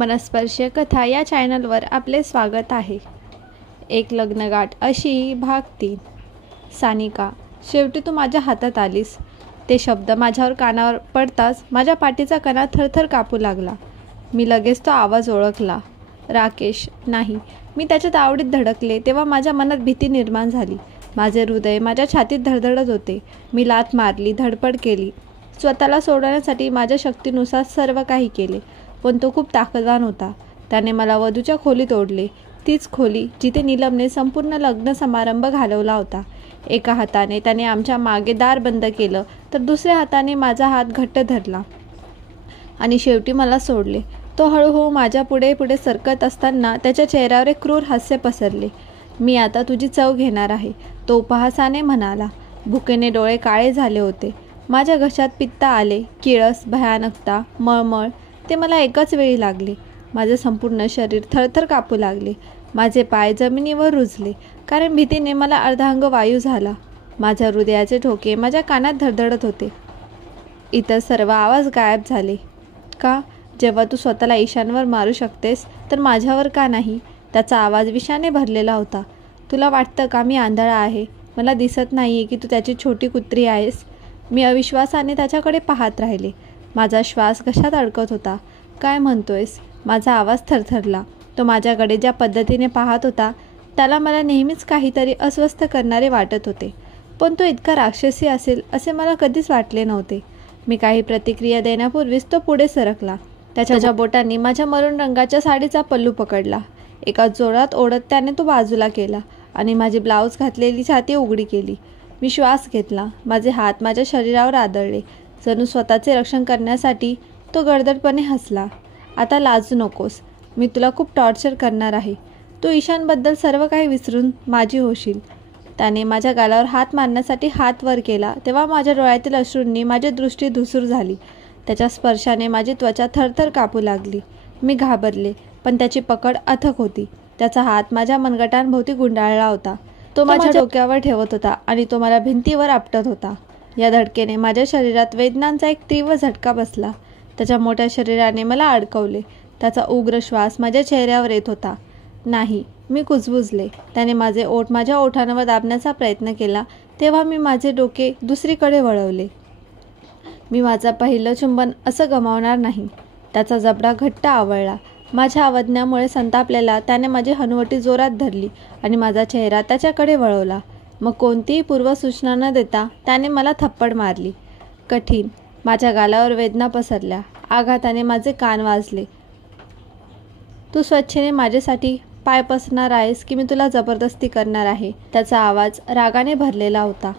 मनस्पर्शी कथा या चॅनलवर आपले स्वागत आहे. एक लग्नगाठ अशी भाग 3. सानिका, शेवटी तू माझ्या हातात आलीस. ते शब्द माझ्यावर कानावर पडताच माझ्या पाठीचा कणा थरथर कापू लागला. मी लगेच तो आवाज ओळखला. राकेश नाही. मी त्याच्या तावडीत धडकले तेव्हा माझ्या मनात भीती निर्माण झाली. माझे हृदय माझ्या छातीत धडधडत होते. मी लाथ मारली, धडपड केली. स्वतःला सोडवण्यासाठी माझ्या शक्तीनुसार सर्व काही केले, पण तो खूप ताकदवान होता. त्याने मला वधूच्या खोलीत ओढले, तीच खोली जिथे नीलमने संपूर्ण लग्न समारंभ घालवला होता. एका हाताने त्याने आमच्या मागे दार बंद केलं, तर दुसऱ्या हाताने माझा हात घट्ट धरला आणि शेवटी मला सोडले. तो हळूहळू माझ्या पुढे पुढे सरकत असताना त्याच्या चेहऱ्यावर एक क्रूर हास्य पसरले. मी आता तुझी चव घेणार आहे, तो उपहासाने म्हणाला. भुकेने डोळे काळे झाले होते. माझ्या घशात पित्त आले. किळस, भयानकता, मळमळ ते मला एकाच वेळी लागले. माझे संपूर्ण शरीर थरथर कापू लागले. माझे पाय जमिनीवर रुजले, कारण भीतीने मला अर्धांग वायू झाला. माझ्या हृदयाचे ठोके माझ्या कानात धडधडत होते. इतर सर्व आवाज गायब झाले. का? जेव्हा तू स्वतःला ईशानवर मारू शकतेस तर माझ्यावर का नाही? त्याचा आवाज विषाने भरलेला होता. तुला वाटतं का मी आंधळा आहे? मला दिसत नाही की तू त्याची छोटी कुत्री आहेस? मी अविश्वासाने त्याच्याकडे पाहत राहिले. माझा श्वास घशात अडकत होता. काय म्हणतोयस? माझा आवाज थरथरला. तो माझ्याकडे ज्या पद्धतीने पाहत होता त्याला मला नेहमीच काहीतरी अस्वस्थ करणारे वाटत होते, पण तो इतका राक्षसी असेल असे मला कधीच वाटले नव्हते. मी काही प्रतिक्रिया देण्यापूर्वीच तो पुढे सरकला. त्याच्या बोटांनी माझ्या मरून रंगाच्या साडीचा पल्लू पकडला. एका जोरात ओढत त्याने तो बाजूला केला आणि माझी ब्लाऊज घातलेली छाती उघडी केली. मी श्वास घेतला. माझे हात माझ्या शरीरावर आदळले. जणू स्वतःचे रक्षण करण्यासाठी तो गडगडपणे हसला. आता लाजू नकोस. मी तुला खूप टॉर्चर करणार आहे. तू ईशानबद्दल सर्व काही विसरून माझी होशील. त्याने माझ्या गालावर हात मारण्यासाठी हात वर केला तेव्हा माझ्या डोळ्यातील अश्रूंनी माझी दृष्टी धुसूर झाली. त्याच्या स्पर्शाने माझी त्वचा थरथर कापू लागली. मी घाबरले, पण त्याची पकड अथक होती. त्याचा हात माझ्या मनगटांभोवती गुंडाळला होता. तो माझ्या डोक्यावर ठेवत होता आणि तो मला भिंतीवर आपटत होता. या धडकेने माझ्या शरीरात वेदनांचा एक तीव्र झटका बसला. त्याच्या मोठ्या शरीराने मला अडकवले. त्याचा उग्र श्वास माझ्या चेहऱ्यावर येत होता. नाही, मी कुजबुजले. त्याने माझे ओठ माझ्या ओठांवर दाबण्याचा प्रयत्न केला तेव्हा मी माझे डोके दुसरीकडे वळवले. मी माझं पहिलं चुंबन असं गमावणार नाही. त्याचा जबडा घट्ट आवळला. माझ्या अवज्ञामुळे संतापलेला त्याने माझी हनुवटी जोरात धरली आणि माझा चेहरा त्याच्याकडे वळवला. मग कोणतीही पूर्वसूचना न देता त्याने मला थप्पड मारली. कठीण. माझ्या गालावर वेदना पसरल्या. आघाताने माझे कान वाजले. तू स्वच्छेने माझ्यासाठी पाय पसरणार आहेस की मी तुला जबरदस्ती करणार आहे? त्याचा आवाज रागाने भरलेला होता.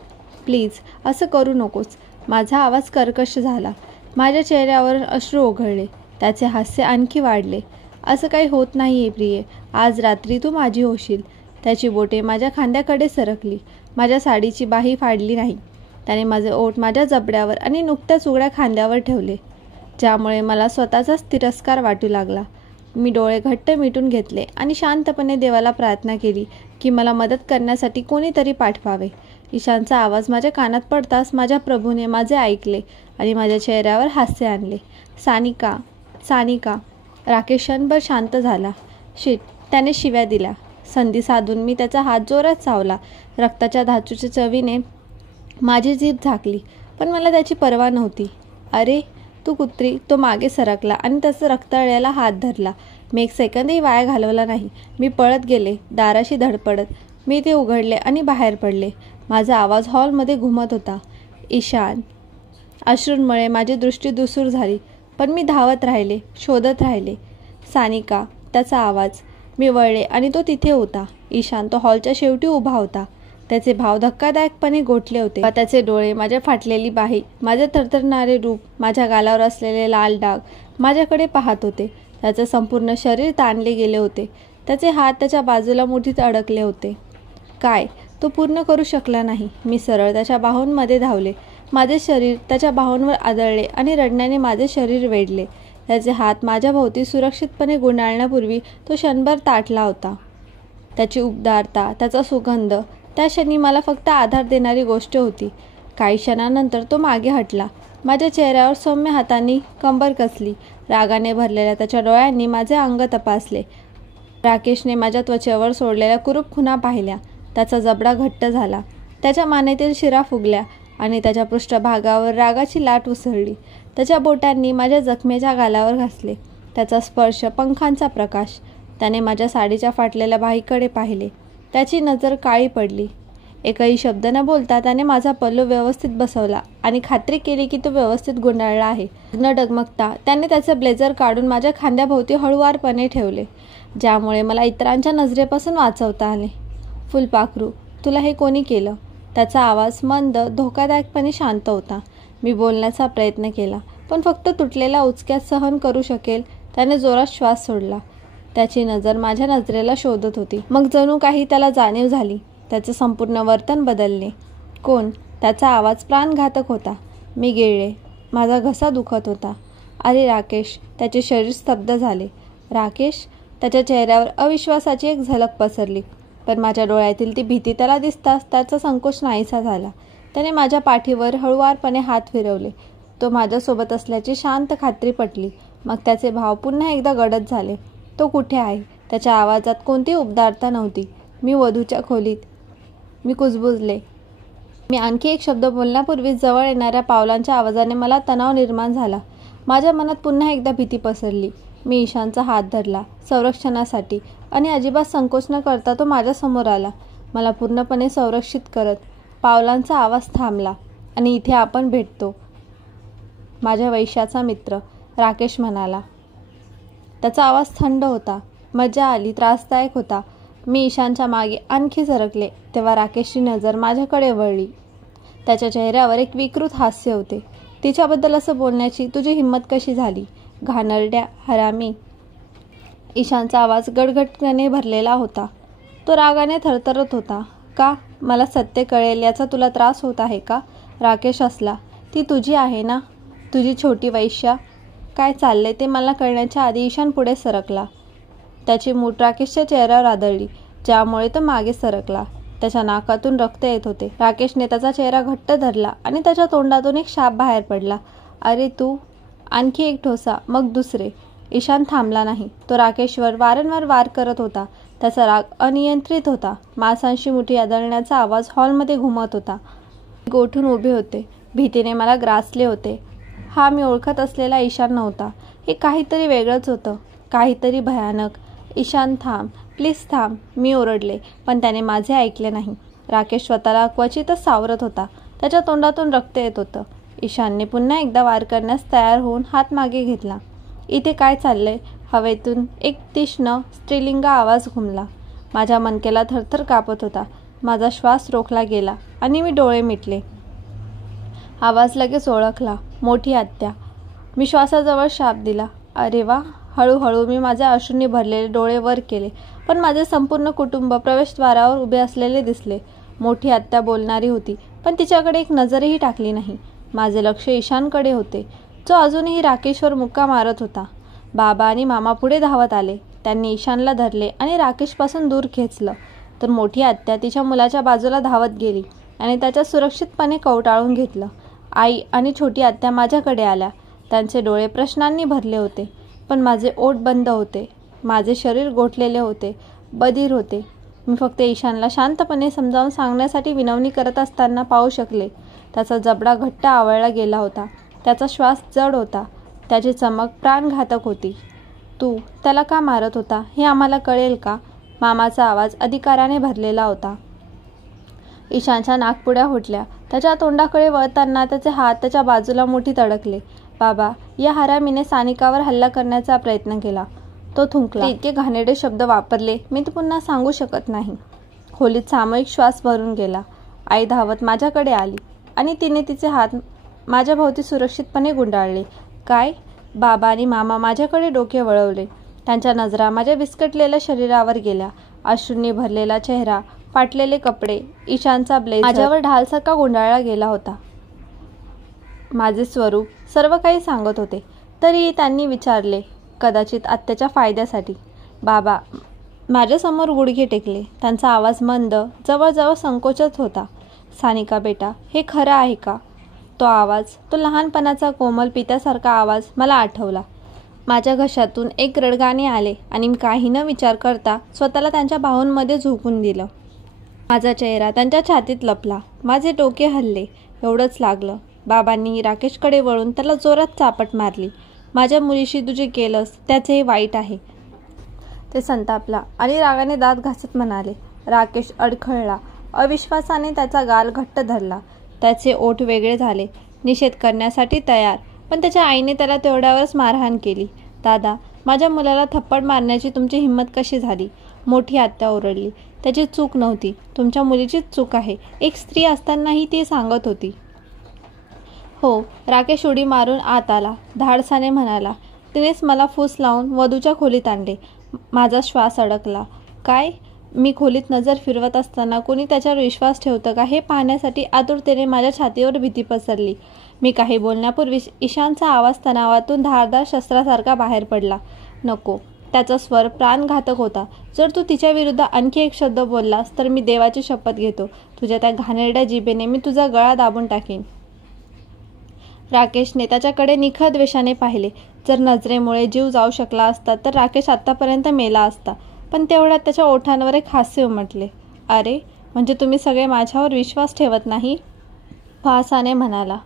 प्लीज, असं करू नकोस. माझा आवाज कर्कश झाला. माझ्या चेहऱ्यावरून अश्रू ओघळले. त्याचे हास्य आणखी वाढले. असं काही होत नाही आहे प्रिये. आज रात्री तू माझी होशील. त्याची बोटे माझ्या खांद्याकडे सरकली. माझ्या साडीची बाही फाडली नाही. त्याने माझे ओठ माझ्या जबड्यावर आणि नुकत्याच उघड्या खांद्यावर ठेवले, ज्यामुळे मला स्वतःचाच तिरस्कार वाटू लागला. मी डोळे घट्ट मिटून घेतले आणि शांतपणे देवाला प्रार्थना केली की मला मदत करण्यासाठी कोणीतरी पाठवावे. ईशानचा आवाज माझ्या कानात पडताच माझ्या प्रभूने माझे ऐकले आणि माझ्या चेहऱ्यावर हास्य आणले. सानिका, सानिका. राकेश क्षणभर शांत झाला. शिट, त्याने शिव्या दिल्या. संधी साधून मी त्याचा हात जोरात चावला. रक्ताच्या धातूच्या चवीने माझी जीभ झाकली, पण मला त्याची पर्वा नव्हती. अरे तू कुत्री. तो मागे सरकला आणि त्याचा रक्ताळ्याला हात धरला. मी एक सेकंदही वाया घालवला नाही. मी पळत गेले, दाराशी धडपडत. मी ते उघडले आणि बाहेर पडले. माझा आवाज हॉलमध्ये घुमत होता. ईशान. अश्रूंमुळे माझी दृष्टी धुसूर झाली, पण मी धावत राहिले, शोधत राहिले. सानिका. त्याचा आवाज. मी वळले आणि तो तिथे होता. ईशान. तो हॉलच्या शेवटी उभा होता. त्याचे भाव धक्कादायकपणे गोठले होते. त्याचे डोळे, माझ्या फाटलेली बाही, माझे थरथरणारे रूप, माझ्या गालावर असलेले लाल डाग माझ्याकडे पाहत होते. त्याचे संपूर्ण शरीर ताणले गेले होते. त्याचे हात त्याच्या बाजूला मुठीत अडकले होते. काय? तो पूर्ण करू शकला नाही. मी सरळ त्याच्या बाहूंमध्ये धावले. माझे शरीर त्याच्या बाहूंवर आदळले आणि रडण्याने माझे शरीर वेढले. त्याचे हात माझ्या भोवती सुरक्षितपणे गुंडाळण्यापूर्वी तो क्षणभर ताटला होता. त्याची उबदारता, त्याचा सुगंध त्या क्षणी मला फक्त आधार देणारी गोष्ट होती. काही क्षणानंतर तो मागे हटला. माझ्या चेहऱ्यावर सौम्य हातांनी कंबर कसली. रागाने भरलेल्या त्याच्या डोळ्यांनी माझे अंग तपासले. राकेशने माझ्या त्वचेवर सोडलेल्या कुरूप खुणा पाहिल्या. त्याचा जबडा घट्ट झाला. त्याच्या मानेतील शिरा फुगल्या आणि त्याच्या पृष्ठभागावर रागाची लाट उसळली. त्याच्या बोटांनी माझ्या जखमेच्या गालावर घासले. त्याचा स्पर्श, पंखांचा प्रकाश. त्याने माझ्या साडीच्या फाटलेल्या बाहीकडे पाहिले. त्याची नजर काळी पडली. एकही शब्द न बोलता त्याने माझा पल्लू व्यवस्थित बसवला आणि खात्री केली की तो व्यवस्थित गुंडाळला आहे. न डगमगता त्याने त्याचे ब्लेझर काढून माझ्या खांद्याभोवती हळुवारपणे ठेवले, ज्यामुळे मला इतरांच्या नजरेपासून वाचवता आले. फुलपाखरू, तुला हे कोणी केलं? त्याचा आवाज मंद, धोकादायकपणे शांत होता. मी बोलण्याचा प्रयत्न केला, पण फक्त तुटलेल्या उचक्यात सहन करू शकेल त्याने जोरात श्वास सोडला. त्याची नजर माझ्या नजरेला शोधत होती. मग जणू काही त्याला जाणीव झाली. त्याचे संपूर्ण वर्तन बदलले. कोण? त्याचा आवाज प्राणघातक होता. मी गिळले. माझा घसा दुखत होता. अरे राकेश! त्याचे शरीर स्तब्ध झाले. राकेश? त्याच्या चेहऱ्यावर अविश्वासाची एक झलक पसरली, पण माझ्या डोळ्यातील ती भीती त्याला दिसताच त्याचा संकोच नाहीसा झाला. त्याने माझ्या पाठीवर हळुवारपणे हात फिरवले. तो माझ्यासोबत असल्याची शांत खात्री पटली. मग त्याचे भाव पुन्हा एकदा गडद झाले. तो कुठे आहे? त्याच्या आवाजात कोणतीही उबदारता नव्हती. मी वधूच्या खोलीत. मी कुजबुजले. मी आणखी एक शब्द बोलण्यापूर्वी जवळ येणाऱ्या पावलांच्या आवाजाने मला तणाव निर्माण झाला. माझ्या मनात पुन्हा एकदा भीती पसरली. मी ईशानचा हात धरला संरक्षणासाठी आणि अजिबात संकोच न करता तो माझ्यासमोर आला, मला पूर्णपणे संरक्षित करत. पावलांचा आवाज थांबला. आणि इथे आपण भेटतो, माझ्या वैश्याचा मित्र, राकेश म्हणाला. त्याचा आवाज थंड होता. मजा आली, त्रासदायक होता. मी ईशानच्या मागे आणखी सरकले तेव्हा राकेशची नजर माझ्याकडे वळली. त्याच्या चेहऱ्यावर एक विकृत हास्य होते. तिच्याबद्दल असं बोलण्याची तुझी हिंमत कशी झाली? घाणेरड्या, हरामी. ईशानचा आवाज गडगडपणे भरलेला होता. तो रागाने थरथरत होता. का? मला सत्य कळेल याचा तुला त्रास होत आहे का? राकेश हसला. ती तुझी आहे ना, तुझी छोटी वैश्या. काय चाललंय ते मला कळण्याच्या आधी ईशान पुढे सरकला. त्याची मूठ राकेशच्या चेहऱ्यावर आदळली, ज्यामुळे तो मागे सरकला. त्याच्या नाकातून रक्त येत होते. राकेशने त्याचा चेहरा घट्ट धरला आणि त्याच्या तोंडातून एक शाप बाहेर पडला. अरे तू. आणखी एक ठोसा, मग दुसरे. ईशान थांबला नाही. तो राकेशवर वारंवार वार करत होता. त्याचा राग अनियंत्रित होता. मांसांशी मुठी आदळण्याचा आवाज हॉलमध्ये घुमत होता. गोठून उभे होते. भीतीने मला ग्रासले होते. हा मी ओळखत असलेला ईशान नव्हता. हे काहीतरी वेगळंच होतं, काहीतरी भयानक. ईशान थांब, प्लीज थांब, मी ओरडले, पण त्याने माझे ऐकले नाही. राकेश स्वतःला क्वचितच सावरत होता. त्याच्या तोंडातून रक्त येत होतं. ईशानने पुन्हा एकदा वार करण्यास तयार होऊन हात मागे घेतला. इथे काय चाललंय? हवेतून एक तीक्ष्ण स्त्रीलिंग आवाज घुमला. माझ्या मनकेला थरथर कापत होता. माझा श्वास रोखला गेला आणि मी डोळे मिटले. आवाज लगेच ओळखला. मोठी आत्या. मी श्वासाजवळ शाप दिला. अरे वा. हळूहळू मी माझ्या अश्रूंनी भरलेले डोळे वर केले, पण माझे संपूर्ण कुटुंब प्रवेशद्वारावर उभे असलेले दिसले. मोठी आत्या बोलणारी होती, पण तिच्याकडे एक नजरही टाकली नाही. माझे लक्ष ईशानकडे होते, जो अजूनही राकेशवर मुक्का मारत होता. बाबा आणि मामा पुढे धावत आले. त्यांनी ईशानला धरले आणि राकेशपासून दूर खेचलं. तर मोठी आत्या तिच्या मुलाच्या बाजूला धावत गेली आणि त्याच्या सुरक्षितपणे कवटाळून घेतलं. आई आणि छोटी आत्या माझ्याकडे आल्या. त्यांचे डोळे प्रश्नांनी भरले होते, पण माझे ओठ बंद होते. माझे शरीर गोठलेले होते, बधीर होते. मी फक्त ईशानला शांतपणे समजावून सांगण्यासाठी विनवणी करत असताना पाहू शकले. त्याचा जबडा घट्ट आवळला गेला होता. त्याचा श्वास जड होता. त्याची चमक प्राणघातक होती. तू त्याला का मारत होता हे आम्हाला कळेल का? मामाचा आवाज अधिकाराने भरलेला होता. ईशानच्या नाकपुड्या फुटल्या. त्याच्या तोंडाकडे वळताना त्याचे हात त्याच्या बाजूला मुठीत अडकले. बाबा, या हरामीने सानिकावर हल्ला करण्याचा प्रयत्न केला. तो थुंकला. इतके घाणेरडे शब्द वापरले मी ते पुन्हा सांगू शकत नाही. खोलीत सामूहिक श्वास भरून गेला. आई धावत माझ्याकडे आली आणि तिने तिचे हात माझ्या भोवती सुरक्षितपणे गुंडाळले. काय? बाबा आणि मामा माझ्याकडे डोके वळवले. त्यांच्या नजरा माझ्या विस्कटलेल्या शरीरावर गेल्या. अश्रूंनी भरलेला चेहरा, फाटलेले कपडे, ईशानचा ब्लेझर माझ्यावर ढालसारखा गुंडाळला गेला होता. माझे स्वरूप सर्व काही सांगत होते. तरीही त्यांनी विचारले, कदाचित आत्याच्या फायद्यासाठी. बाबा माझ्यासमोर गुडघे टेकले. त्यांचा आवाज मंद, जवळजवळ संकोचत होता. सानिका बेटा, हे खरं आहे का? तो आवाज, तो लहानपणाचा कोमल पित्यासारखा आवाज मला आठवला. माझ्या घशातून एक रडगाणे आले आणि मी काही न विचार करता स्वतःला त्यांच्या बाहूंमध्ये झोकून दिलं. माझा चेहरा त्यांच्या छातीत लपला. माझे डोके हलले. एवढंच लागलं. बाबांनी राकेशकडे वळून त्याला जोरात चापट मारली. माझ्या मुलीशी तू जे केलंस त्याचे हे वाईट आहे. ते संतापला आणि रागाने दात घासत म्हणाले. राकेश अडखळला. अविश्वासाने त्याचा गाल घट्ट धरला. त्याचे ओठ वेगळे झाले. निषेध करण्यासाठी तयार, पण त्याच्या आईने त्याला तेवढ्यावरच मारहाण केली. दादा, माझ्या मुलाला थप्पड मारण्याची तुमची हिंमत कशी झाली? मोठी आत्या ओरडली. त्याची चूक नव्हती, तुमच्या मुलीचीच चूक आहे. एक स्त्री असतानाही ती सांगत होती. हो, राकेश उडी मारून आत आला. धाडसाने म्हणाला. तिनेच मला फूस लावून वधूच्या खोलीत आणले. माझा श्वास अडकला. काय? मी खोलीत नजर फिरवत असताना कोणी त्याच्यावर विश्वास ठेवतं का हे पाहण्यासाठी आतुरतेने माझ्या छातीवर भीती पसरली. मी काही बोलण्यापूर्वीच ईशानचा आवाज तणावातून धारदार शस्त्रासारखा बाहेर पडला. नको. त्याचा स्वर प्राणघातक होता. जर तू तिच्या विरुद्ध आणखी एक शब्द बोललास तर मी देवाची शपथ घेतो, तुझ्या त्या घाणेरड्या जिभेने मी तुझा गळा दाबून टाकीन. राकेशने त्याच्याकडे निखळ द्वेषाने पाहिले. जर नजरेमुळे जीव जाऊ शकला असता तर राकेश आत्तापर्यंत मेला असता. पण तेवढ्यात त्याच्या ओठांवर एक हास्य उमटले. अरे, म्हणजे तुम्ही सगळे माझ्यावर विश्वास ठेवत नाही? फासाने म्हणाला.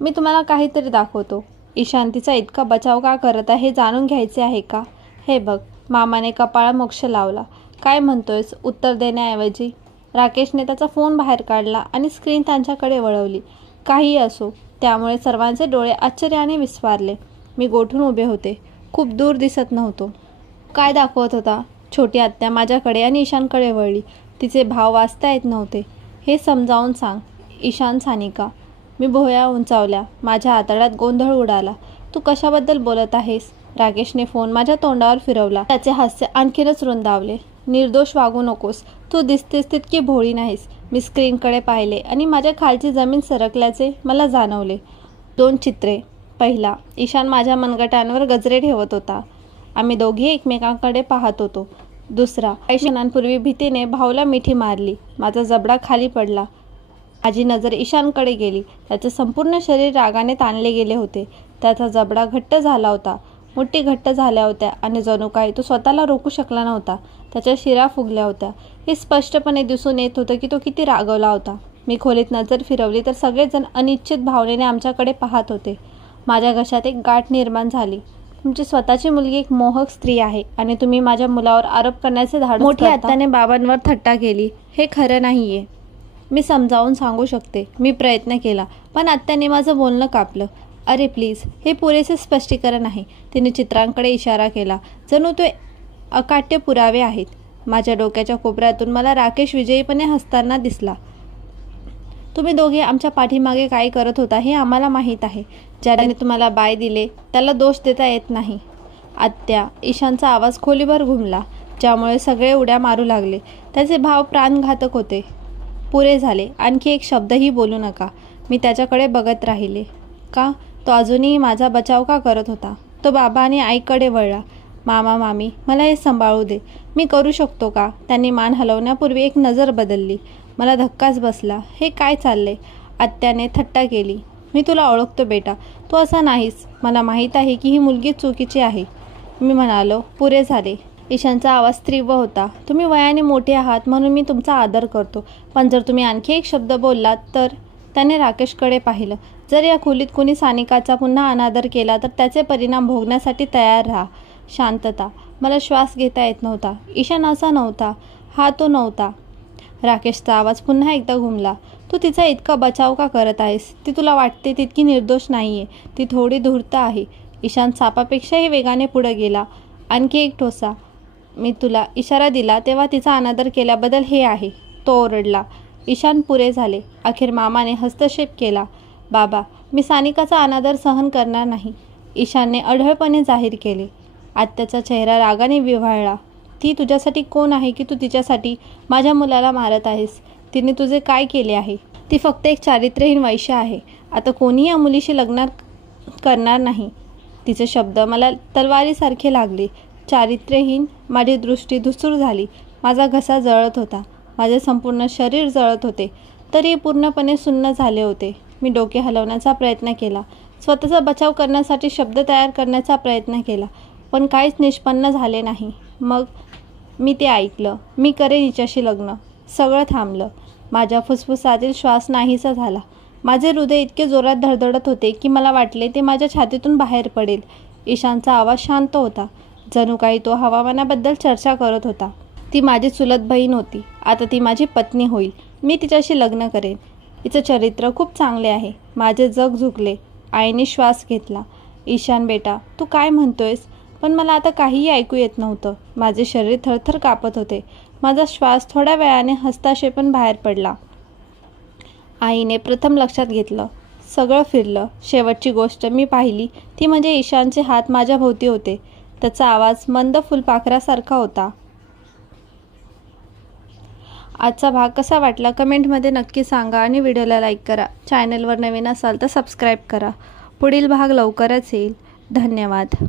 मी तुम्हाला काहीतरी दाखवतो. ईशान तिचा इतका बचाव का करत आहे हे जाणून घ्यायचे आहे का? हे बघ. मामाने कपाळामोक्ष लावला. काय म्हणतोयस? उत्तर देण्याऐवजी राकेशने त्याचा फोन बाहेर काढला आणि स्क्रीन त्यांच्याकडे वळवली. काही असो, त्यामुळे सर्वांचे डोळे आश्चर्याने विस्फारले. मी गोठून उभे होते. खूप दूर दिसत नव्हतो. काय दाखवत होता? छोटी आत्या माझ्याकडे आणि ईशानकडे वळली. तिचे भाव वाचता येत नव्हते. हे समजावून सांग. ईशान, सानिका. मी भोया उंचावल्या. माझ्या आतड्यात गोंधळ उडाला. तू कशाबद्दल बोलत आहेस? राकेशने फोन माझ्या तोंडावर फिरवला. त्याचे हास्य आणखीनच रुंदावले. निर्दोष वागू नकोस. तू दिसतेस तितकी भोळी नाहीस. मी स्क्रीनकडे पाहिले आणि माझ्या खालची जमीन सरकल्याचे मला जाणवले. 2 चित्रे. पहिला, ईशान माझ्या मनगटांवर गजरे ठेवत होता. आम्ही दोघे एकमेकांकडे पाहत होतो. दुसरा, काही क्षणांपूर्वी भीतीने भाऊला मिठी मारली. माझा जबडा खाली पडला. माझी नजर ईशानकडे गेली. त्याचे संपूर्ण शरीर रागाने ताणले गेले होते. त्याचा जबडा घट्ट झाला होता. मुठी घट्ट झाल्या होत्या आणि जणू काही तो स्वतःला रोखू शकला नव्हता. त्याच्या शिरा फुगल्या होत्या. हे स्पष्टपणे दिसून येत होतं की तो किती रागवला होता. मी खोलीत नजर फिरवली तर सगळेजण अनिश्चित भावनेने आमच्याकडे पाहत होते. माझ्या घशात एक गाठ निर्माण झाली. तुमची स्वतःची मुलगी एक मोहक स्त्री आहे आणि तुम्ही माझ्या मुलावर आरोप करण्याचे धाडस करता. मोठी आत्याने बाबांवर थट्टा केली. हे खरं नाहीये. मी समजावून सांगू शकते. मी प्रयत्न केला, पण आत्याने माझं बोलणं कापलं. अरे प्लीज, हे पुरेसे स्पष्टीकरण आहे. तिने चित्रांकडे इशारा केला. जणू ते अकाट्य पुरावे आहेत. माझ्या डोक्याच्या कोपऱ्यातून मला राकेश विजयीपणे हसताना दिसला. तुम्ही दोघे आमच्या पाठीमागे काय करत होता हे आम्हाला माहीत आहे. ज्याने तुम्हाला बाय दिले त्याला दोष देता येत नाही. आत्या. ईशानचा आवाज खोलीभर घुमला, ज्यामुळे सगळे उड्या मारू लागले. त्याचे भाव प्राणघातक होते. पुरे झाले. आणखी एक शब्दही बोलू नका. मी त्याच्याकडे बघत राहिले. का? तो अजूनही माझा बचाव का करत होता? तो बाबा आणि आईकडे वळला. मामा, मामी, मला हे सांभाळू दे. मी करू शकतो का? त्यांनी मान हलवण्यापूर्वी एक नजर बदलली. मला धक्काच बसला. हे काय चालले? आत्याने थट्टा केली. मी तुला ओळखतो बेटा. तू असा नाहीस. मला माहीत आहे की ही मुलगी चुकीची आहे. मी म्हणालो. पुरे झाले. ईशानचा आवाज तीव्र होता. तुम्ही वयाने मोठे आहात म्हणून मी तुमचा आदर करतो, पण जर तुम्ही आणखी एक शब्द बोललात तर. त्याने राकेशकडे पाहिलं. जर या खोलीत कोणी सानिकाचा पुन्हा अनादर केला तर त्याचे परिणाम भोगण्यासाठी तयार राहा. शांतता. मला श्वास घेता येत नव्हता. ईशान असा नव्हता. हा तो नव्हता. राकेशचा आवाज पुन्हा एकदा घुमला. तू तिचा इतका बचाव का करत आहेस? ती तुला वाटते तितकी निर्दोष नाहीये. ती थोडी धूर्त आहे. ईशान सापापेक्षाही वेगाने पुढे गेला. आणखी एक ठोसा. मी तुला इशारा दिला तेव्हा तिचा अनादर केल्याबद्दल हे आहे. तो ओरडला. ईशान पुरे झाले. अखेर मामाने हस्तक्षेप केला. बाबा, मी सानिकाचा अनादर सहन करणार नाही. ईशानने अढळपणे जाहीर केले. आत्याचा चेहरा रागाने विव्हाळला. ती तुझ्यासाठी कोण आहे की तू तिच्यासाठी माझ्या मुलाला मारत आहेस? तिने तुझे काय केले आहे? ती फक्त एक चारित्र्यहीन वैश्य आहे. आता कोणीही या मुलीशी लग्न करणार नाही. तिचे शब्द मला तलवारीसारखे लागले. चारित्र्यहीन. माझी दृष्टी धुसूर झाली. माझा घसा जळत होता. माझे संपूर्ण शरीर जळत होते. तरी पूर्णपणे सुन्न झाले होते. मी डोके हलवण्याचा प्रयत्न केला, स्वतःचा बचाव करण्यासाठी शब्द तयार करण्याचा प्रयत्न केला, पण काहीच निष्पन्न झाले नाही. मग मी ते ऐकलं. मी करेन हिच्याशी लग्न. सगळं थांबलं. माझ्या फुफ्फुसातील श्वास नाहीसा झाला. माझे हृदय इतके जोरात धडधडत होते की मला वाटले ते माझ्या छातीतून बाहेर पडेल. ईशानचा आवाज शांत होता, जणू काही तो हवामानाबद्दल चर्चा करत होता. ती माझी चुलत बहीण होती, आता ती माझी पत्नी होईल. मी तिच्याशी लग्न करेन. तिचं चरित्र खूप चांगले आहे. माझे जग झुकले. आईने श्वास घेतला. ईशान बेटा, तू काय म्हणतोयस? पण मला आता काहीही ऐकू येत नव्हतं. माझे शरीर थरथर कापत होते. माझा श्वास थोड्या वेळाने हस्तक्षेपण बाहेर पडला. आईने प्रथम लक्षात घेतलं. सगळं फिरलं. शेवटची गोष्ट मी पाहिली ती म्हणजे ईशानचे हात माझ्या भोवती होते. त्याचा आवाज मंद फुलपाखरासारखा होता. आजचा भाग कसा वाटला कमेंटमध्ये नक्की सांगा आणि व्हिडिओला लाईक करा. चॅनलवर नवीन असाल तर सबस्क्राईब करा. पुढील भाग लवकरच येईल. धन्यवाद.